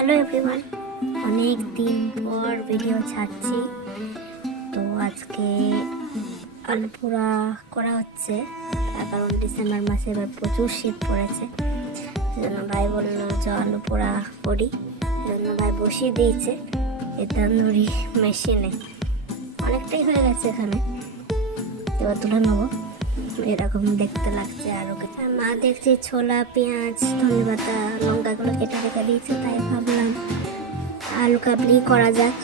Hello everyone, অনেক দিন পর ভিডিও ছাড়ছি। তো আজকে আলু পোড়া করা হচ্ছে, তার কারণ ডিসেম্বর মাসে এবার প্রচুর শীত পড়েছে। সেজন্য ভাই বললো যে আলু পোড়া করি, সেজন্য ভাই বসিয়ে দিয়েছে এই তান্দুরি মেশিনে। অনেকটাই হয়ে গেছে এখানে, এবার তুলে নেবো। এরকম দেখতে লাগছে। আরও মা দেখছি ছোলা, পেঁয়াজ, ধনেপাতা, লঙ্কাগুলো কেটে রেখে দিয়েছে, তাই ভাবলাম আলু কাবলি করা যাক।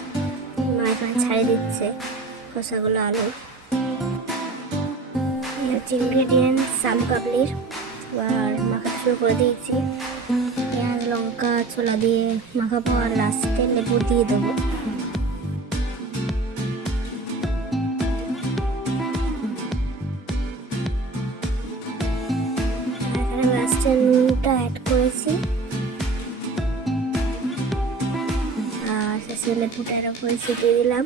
মা এখানে ছাড়িয়ে দিচ্ছে খোসাগুলো আলু। এই হচ্ছে ইনগ্রেডিয়েন্টস আলু কাবলির। এবার মাখাতে শুরু করে দিয়েছি। পেঁয়াজ, লঙ্কা, ছোলা দিয়ে মাখাবো, আর লাস্টে লেবু দিয়ে দেবো। লাস্টে নুনটা অ্যাড করেছি, আর শেষে লেবুটা এর উপরে ছিটিয়ে দিলাম।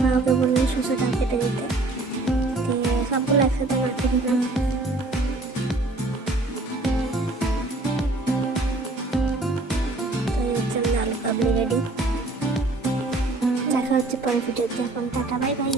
বাবাকে বললাম শসাটা কেটে দিতে, দিয়ে সবগুলো একসাথে মাখিয়ে দিলাম। তো এই হচ্ছে আমাদের আলু কাবলি রেডি। দেখা হচ্ছে পরে ভিডিওতে। এখন টাটা, বাই বাই।